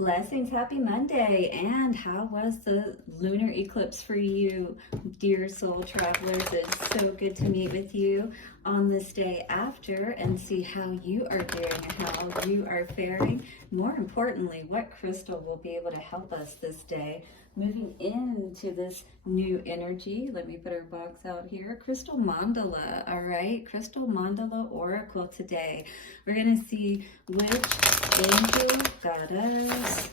Blessings, happy Monday. And how was the lunar eclipse for you, dear soul travelers? It's so good to meet with you on this day after and see how you are doing and how you are faring. More importantly, what crystal will be able to help us this day moving into this new energy. Let me put our box out here. Crystal Mandala, all right? Crystal Mandala Oracle today. We're going to see which angel, goddess,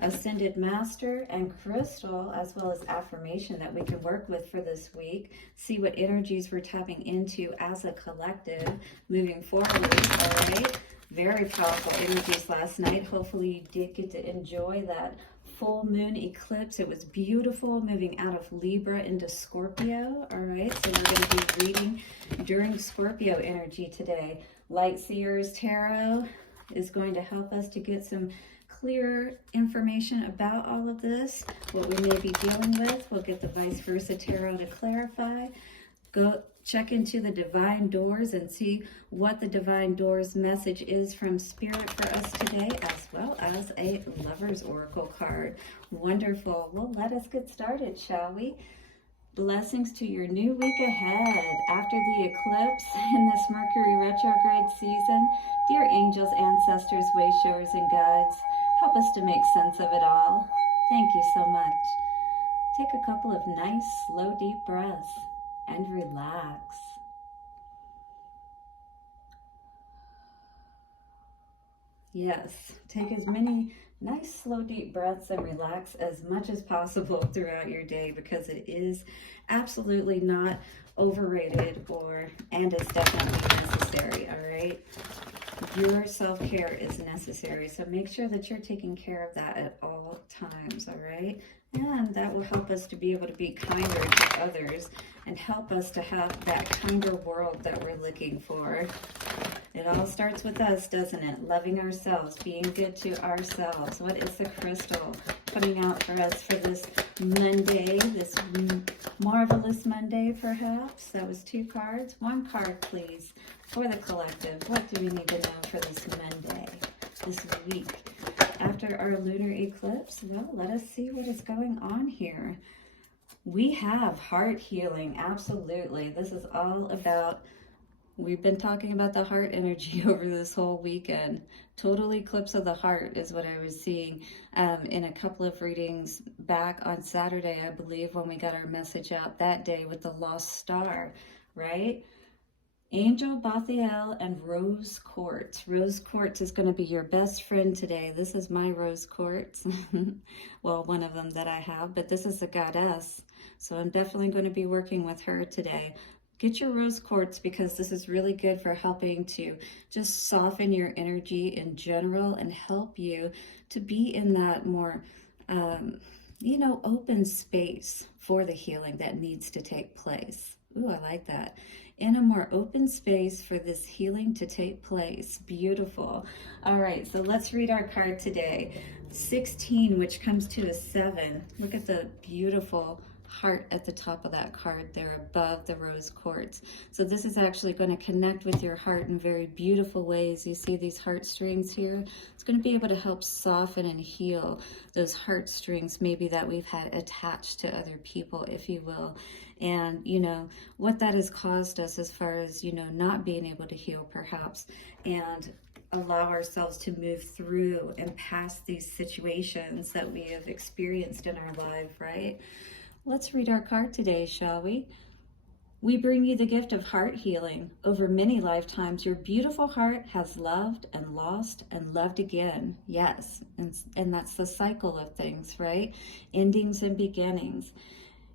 ascended master, and crystal, as well as affirmation that we can work with for this week. See what energies we're tapping into as a collective moving forward, all right? Very powerful energies last night. Hopefully you did get to enjoy that full moon eclipse. It was beautiful, moving out of Libra into Scorpio. All right, so we're going to be reading during Scorpio energy today. Light Seers Tarot is going to help us to get some clear information about all of this, what we may be dealing with. We'll get the Vice Versa Tarot to clarify. Go check into the divine doors and see what the divine doors message is from Spirit for us today, as well as a Lover's Oracle card. Wonderful. Well, let us get started, shall we? Blessings to your new week ahead. After the eclipse in this Mercury retrograde season, dear angels, ancestors, wayshowers, and guides, help us to make sense of it all. Thank you so much. Take a couple of nice, slow, deep breaths and relax. Yes, take as many nice, slow, deep breaths and relax as much as possible throughout your day, because it is absolutely not overrated and it's definitely necessary, all right? Your self-care is necessary, so make sure that you're taking care of that at all times, all right? And that will help us to be able to be kinder to others and help us to have that kinder world that we're looking for. It all starts with us, doesn't it? Loving ourselves, being good to ourselves. What is the crystal putting out for us for this Monday, this marvelous Monday, perhaps? That was 2 cards. 1 card, please, for the collective. What do we need to know for this Monday, this week? After our lunar eclipse, well, let us see what is going on here. We have heart healing, absolutely. This is all about, we've been talking about the heart energy over this whole weekend. Total eclipse of the heart is what I was seeing in a couple of readings back on Saturday, I believe, when we got our message out that day with the lost star, right? Angel, Balthiel, and Rose Quartz. Rose Quartz is going to be your best friend today. This is my Rose Quartz. Well, one of them that I have, but this is a goddess. So I'm definitely going to be working with her today. Get your Rose Quartz, because this is really good for helping to just soften your energy in general and help you to be in that more, open space for the healing that needs to take place. Ooh, I like that. In a more open space for this healing to take place. Beautiful. All right, so let's read our card today. 16, which comes to a 7. Look at the beautiful heart at the top of that card there above the Rose Quartz. So this is actually going to connect with your heart in very beautiful ways. You see these heartstrings here? It's going to be able to help soften and heal those heartstrings maybe that we've had attached to other people, if you will. And, what that has caused us as far as, not being able to heal perhaps, and allow ourselves to move through and past these situations that we have experienced in our life, right? Let's read our card today, shall we? We bring you the gift of heart healing. Over many lifetimes, your beautiful heart has loved and lost and loved again. Yes, and that's the cycle of things, right? Endings and beginnings.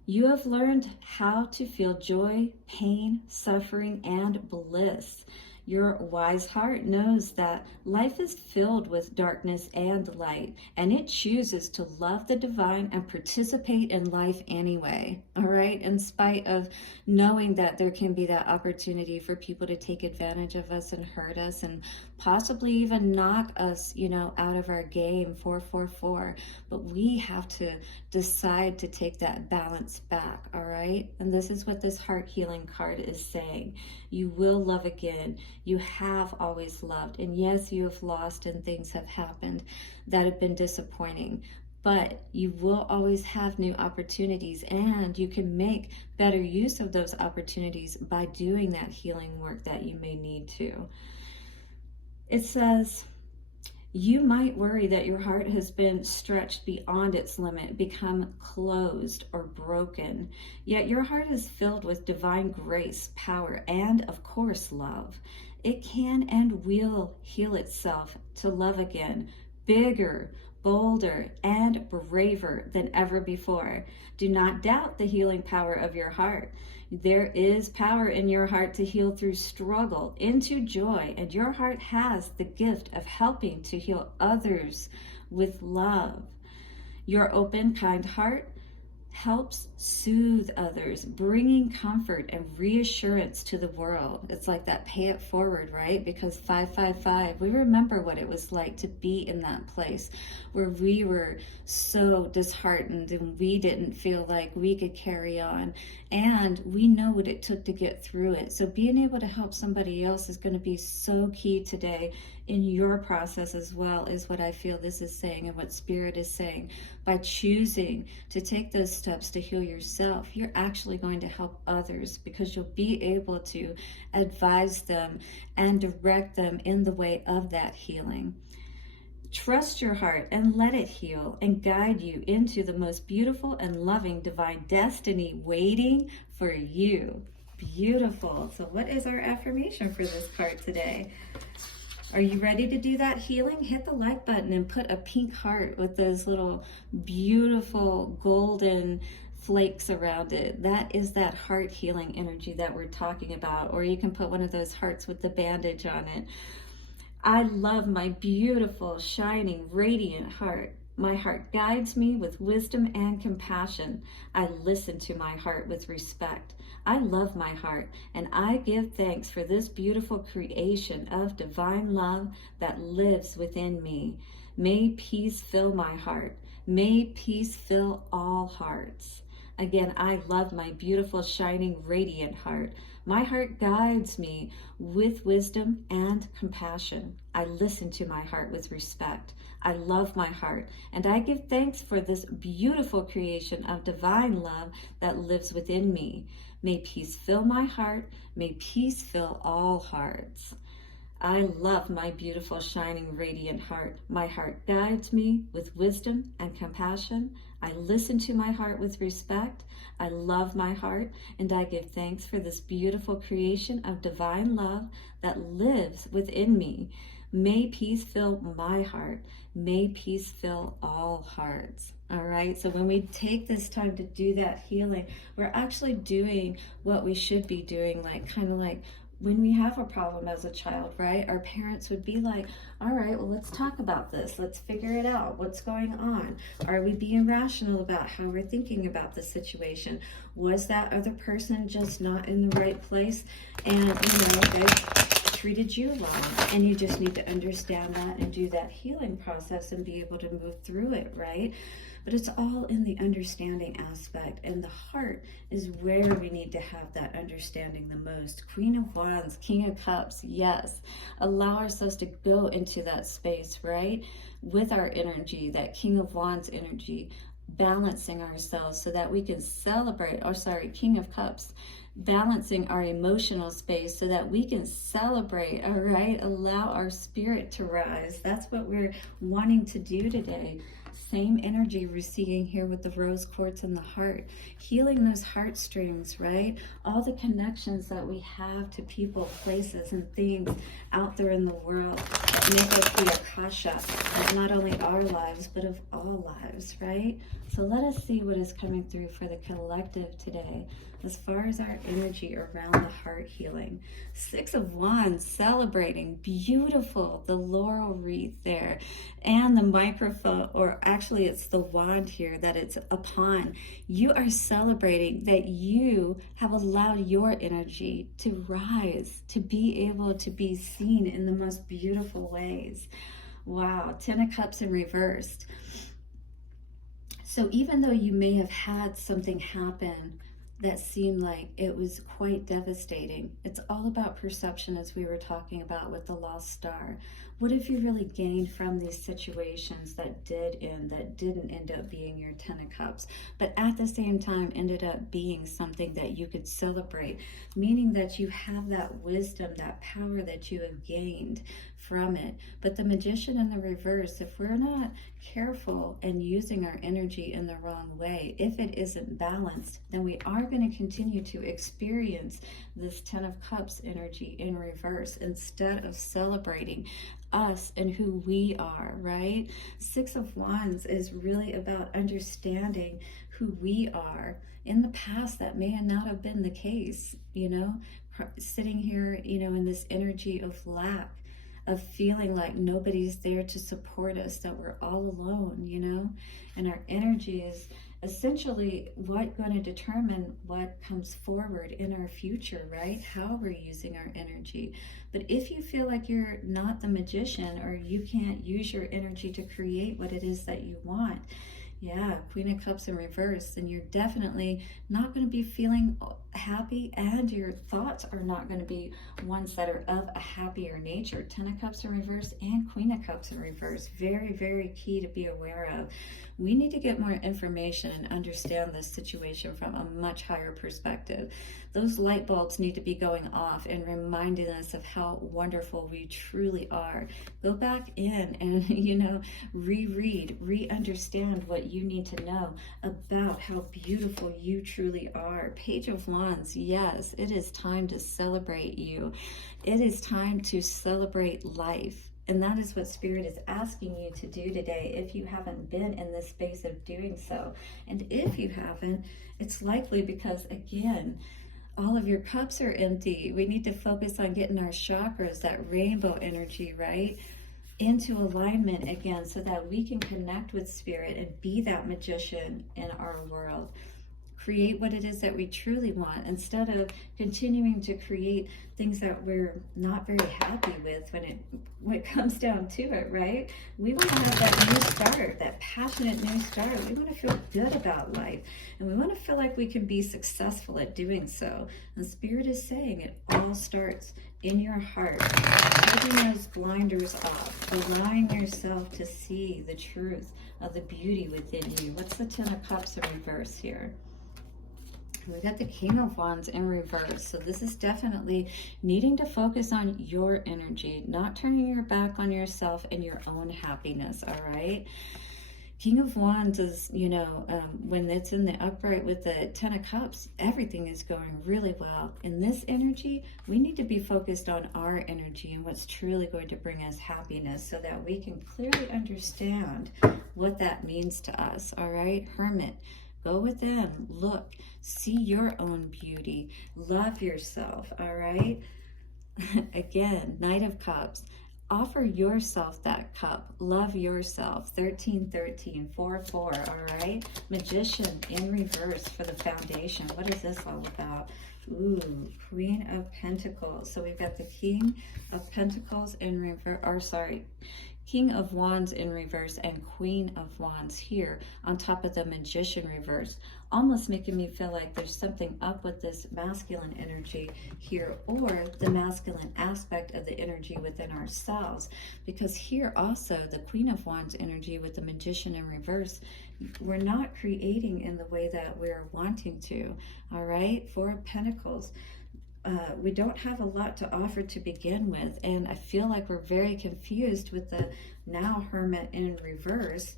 You have learned how to feel joy, pain, suffering, and bliss. Your wise heart knows that life is filled with darkness and light, and it chooses to love the divine and participate in life anyway, all right? In spite of knowing that there can be that opportunity for people to take advantage of us and hurt us and possibly even knock us, you know, out of our game, 444. But we have to decide to take that balance back, all right? And this is what this heart healing card is saying. You will love again. You have always loved. And yes, you have lost and things have happened that have been disappointing. But you will always have new opportunities, and you can make better use of those opportunities by doing that healing work that you may need to. It says, you might worry that your heart has been stretched beyond its limit, become closed or broken. Yet your heart is filled with divine grace, power, and of course, love. It can and will heal itself to love again, bigger, bolder, and braver than ever before. Do not doubt the healing power of your heart. There is power in your heart to heal through struggle into joy, and your heart has the gift of helping to heal others with love. Your open, kind heart helps soothe others, bringing comfort and reassurance to the world. It's like that pay it forward, right? Because 555, we remember what it was like to be in that place where we were so disheartened and we didn't feel like we could carry on. And we know what it took to get through it. So being able to help somebody else is going to be so key today in your process as well, is what I feel this is saying and what Spirit is saying. By choosing to take those steps to heal yourself, you're actually going to help others, because you'll be able to advise them and direct them in the way of that healing. Trust your heart and let it heal and guide you into the most beautiful and loving divine destiny waiting for you. Beautiful. So what is our affirmation for this card today? Are you ready to do that healing? Hit the like button and put a pink heart with those little beautiful golden flakes around it. That is that heart healing energy that we're talking about. Or you can put one of those hearts with the bandage on it. I love my beautiful, shining, radiant heart. My heart guides me with wisdom and compassion. I listen to my heart with respect. I love my heart, and I give thanks for this beautiful creation of divine love that lives within me. May peace fill my heart. May peace fill all hearts. Again, I love my beautiful, shining, radiant heart. My heart guides me with wisdom and compassion. I listen to my heart with respect. I love my heart, and I give thanks for this beautiful creation of divine love that lives within me. May peace fill my heart. May peace fill all hearts. I love my beautiful, shining, radiant heart. My heart guides me with wisdom and compassion. I listen to my heart with respect. I love my heart, and I give thanks for this beautiful creation of divine love that lives within me. May peace fill my heart. May peace fill all hearts. All right, so when we take this time to do that healing, we're actually doing what we should be doing, like kind of like when we have a problem as a child, right? Our parents would be like, all right, well, let's talk about this. Let's figure it out. What's going on? Are we being rational about how we're thinking about the situation? Was that other person just not in the right place? And, you know, they treated you wrong. And you just need to understand that and do that healing process and be able to move through it, right? But it's all in the understanding aspect, and the heart is where we need to have that understanding the most. Queen of Wands, King of Cups, yes. Allow ourselves to go into that space, right? With our energy, that King of Wands energy, balancing ourselves so that we can celebrate, King of Cups, balancing our emotional space so that we can celebrate, all right? Allow our spirit to rise. That's what we're wanting to do today. Same energy we're seeing here with the rose quartz and the heart, healing those heartstrings, right? All the connections that we have to people, places, and things out there in the world that make us the Akasha of not only our lives, but of all lives, right? So let us see what is coming through for the collective today as far as our energy around the heart healing. 6 of Wands, celebrating, beautiful, the laurel wreath there, and the microphone, or actually it's the wand here that it's upon. You are celebrating that you have allowed your energy to rise, to be able to be seen in the most beautiful ways. Wow, 10 of Cups in reversed. So even though you may have had something happen that seemed like it was quite devastating, it's all about perception, as we were talking about with the lost star. What have you really gained from these situations that didn't end up being your 10 of Cups, but at the same time ended up being something that you could celebrate, meaning that you have that wisdom, that power that you have gained from it. But the Magician in the reverse, if we're not careful and using our energy in the wrong way, if it isn't balanced, then we are going to continue to experience this 10 of Cups energy in reverse instead of celebrating us and who we are, right? 6 of Wands is really about understanding who we are. In the past, that may not have been the case, you know, sitting here, you know, in this energy of lack, of feeling like nobody's there to support us, that we're all alone, you know, and our energy is essentially what's going to determine what comes forward in our future, right? How we're using our energy. But if you feel like you're not the magician, or you can't use your energy to create what it is that you want, yeah, Queen of Cups in reverse, then you're definitely not going to be feeling happy, and your thoughts are not going to be ones that are of a happier nature. 10 of Cups in reverse and Queen of Cups in reverse. Very, very key to be aware of. We need to get more information and understand this situation from a much higher perspective. Those light bulbs need to be going off and reminding us of how wonderful we truly are. Go back in and, you know, reread, re-understand what you need to know about how beautiful you truly are. Page of Wands, yes, it is time to celebrate you. It is time to celebrate life. And that is what Spirit is asking you to do today, if you haven't been in this space of doing so. And if you haven't, it's likely because, again, all of your cups are empty. We need to focus on getting our chakras, that rainbow energy, right, into alignment again, so that we can connect with Spirit and be that magician in our world. Create what it is that we truly want, instead of continuing to create things that we're not very happy with when it comes down to it, right? We want to have that new start, that passionate new start. We want to feel good about life, and we want to feel like we can be successful at doing so. And Spirit is saying it all starts in your heart, taking those blinders off, allowing yourself to see the truth of the beauty within you. What's the 10 of Cups in reverse here? We got the King of Wands in reverse. So this is definitely needing to focus on your energy, not turning your back on yourself and your own happiness, all right? King of Wands is, you know, when it's in the upright with the 10 of Cups, everything is going really well. In this energy, we need to be focused on our energy and what's truly going to bring us happiness, so that we can clearly understand what that means to us, all right? Hermit. Go within, look, see your own beauty, love yourself, all right? Again, Knight of Cups, offer yourself that cup, love yourself. 1313, 44, all right? Magician in reverse for the foundation. What is this all about? Ooh, Queen of Pentacles. So we've got the King of Pentacles in reverse, or sorry, King of Wands in reverse and Queen of Wands here on top of the Magician reverse, almost making me feel like there's something up with this masculine energy here, or the masculine aspect of the energy within ourselves, because here also the Queen of Wands energy with the Magician in reverse, we're not creating in the way that we're wanting to, all right? 4 of Pentacles. We don't have a lot to offer to begin with, and I feel like we're very confused with the now Hermit in reverse,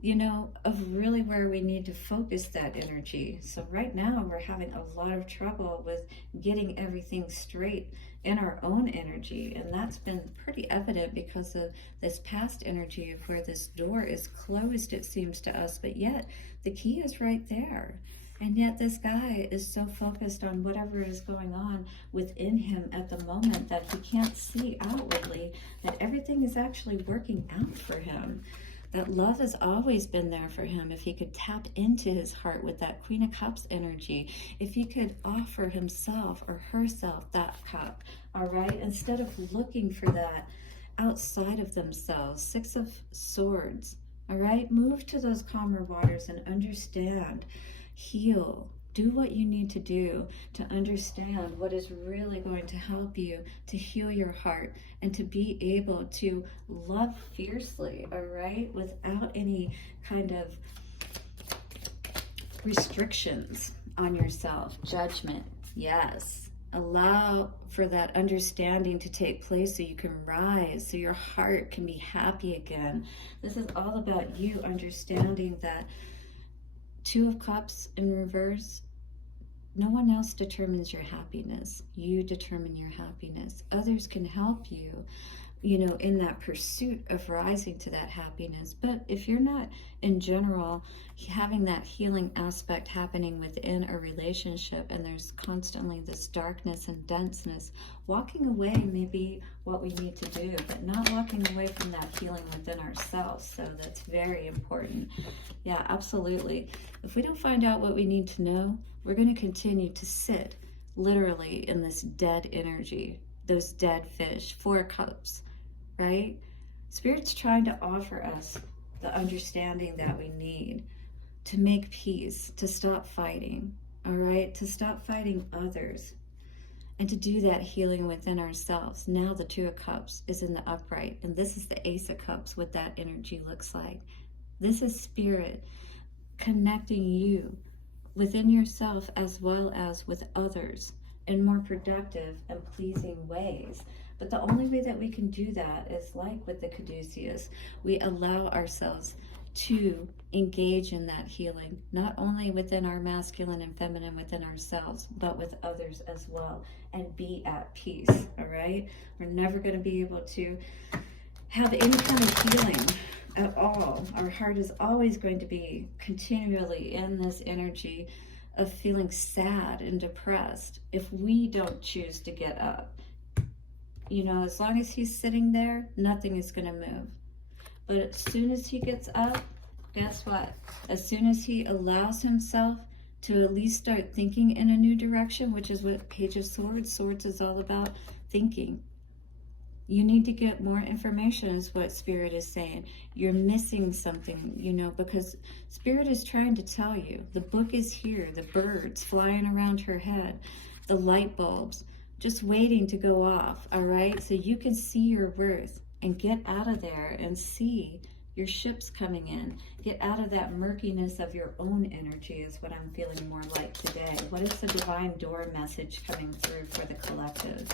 you know, of really where we need to focus that energy. So right now we're having a lot of trouble with getting everything straight in our own energy. And that's been pretty evident because of this past energy of where this door is closed, it seems to us, but yet the key is right there. And yet this guy is so focused on whatever is going on within him at the moment that he can't see outwardly that everything is actually working out for him. That love has always been there for him if he could tap into his heart with that Queen of Cups energy. If he could offer himself or herself that cup, all right? Instead of looking for that outside of themselves. Six of Swords, all right? Move to those calmer waters and understand, heal. Do what you need to do to understand what is really going to help you to heal your heart and to be able to love fiercely, all right? Without any kind of restrictions on yourself. Judgment, yes. Allow for that understanding to take place so you can rise, so your heart can be happy again. This is all about you understanding that Two of Cups in reverse, no one else determines your happiness. You determine your happiness. Others can help you, in that pursuit of rising to that happiness. But if you're not, in general, having that healing aspect happening within a relationship and there's constantly this darkness and denseness, walking away may be what we need to do, but not walking away from that healing within ourselves. So that's very important. Yeah, absolutely. If we don't find out what we need to know, we're going to continue to sit literally in this dead energy, those dead fish, 4 cups. Right? Spirit's trying to offer us the understanding that we need to make peace, to stop fighting, all right? To stop fighting others and to do that healing within ourselves. Now the Two of Cups is in the upright, and this is the Ace of Cups, what that energy looks like. This is Spirit connecting you within yourself as well as with others in more productive and pleasing ways. But the only way that we can do that is like with the Caduceus. We allow ourselves to engage in that healing, not only within our masculine and feminine within ourselves, but with others as well, and be at peace, all right? We're never going to be able to have any kind of healing at all. Our heart is always going to be continually in this energy of feeling sad and depressed if we don't choose to get up. As long as he's sitting there, nothing is going to move. But as soon as he gets up, guess what? As soon as he allows himself to at least start thinking in a new direction, which is what Page of Swords is all about, thinking. You need to get more information is what Spirit is saying. You're missing something, because Spirit is trying to tell you. The book is here, the birds flying around her head, the light bulbs, just waiting to go off, all right? So you can see your worth and get out of there and see your ships coming in. Get out of that murkiness of your own energy is what I'm feeling more like today. What is the Divine Door message coming through for the collective?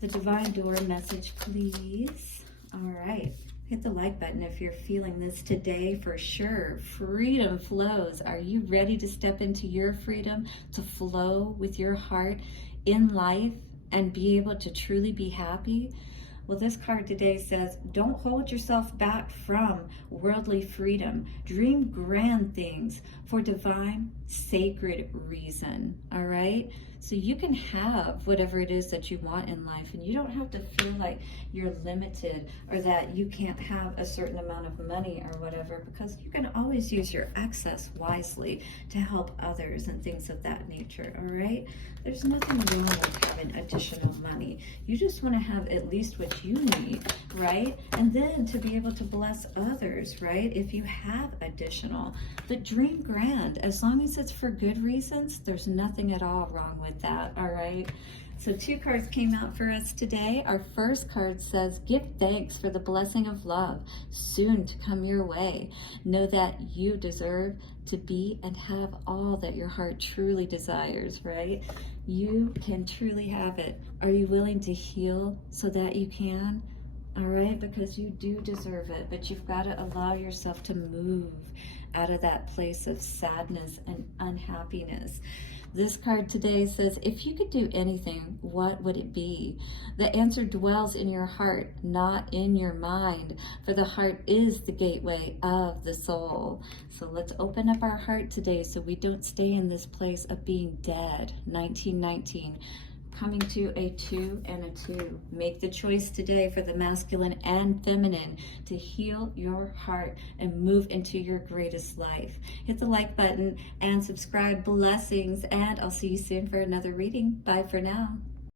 The Divine Door message, please. All right. Hit the like button if you're feeling this today for sure. Freedom flows. Are you ready to step into your freedom, to flow with your heart in life and be able to truly be happy? Well, this card today says, don't hold yourself back from worldly freedom. Dream grand things for divine, sacred reason, all right? So you can have whatever it is that you want in life, and you don't have to feel like you're limited or that you can't have a certain amount of money or whatever, because you can always use your excess wisely to help others and things of that nature, all right? There's nothing wrong with having additional money. You just want to have at least what you need, right? And then to be able to bless others, right? If you have additional. But dream grand. As long as it's for good reasons, there's nothing at all wrong with that, all right? So 2 cards came out for us today. Our first card says, give thanks for the blessing of love soon to come your way. Know that you deserve to be and have all that your heart truly desires, right? You can truly have it. Are you willing to heal so that you can? All right, because you do deserve it, but you've got to allow yourself to move out of that place of sadness and unhappiness. This card today says, if you could do anything, what would it be? The answer dwells in your heart, not in your mind, for the heart is the gateway of the soul. So let's open up our heart today so we don't stay in this place of being dead. 1919. Coming to a 2 and a 2. Make the choice today for the masculine and feminine to heal your heart and move into your greatest life. Hit the like button and subscribe. Blessings, and I'll see you soon for another reading. Bye for now.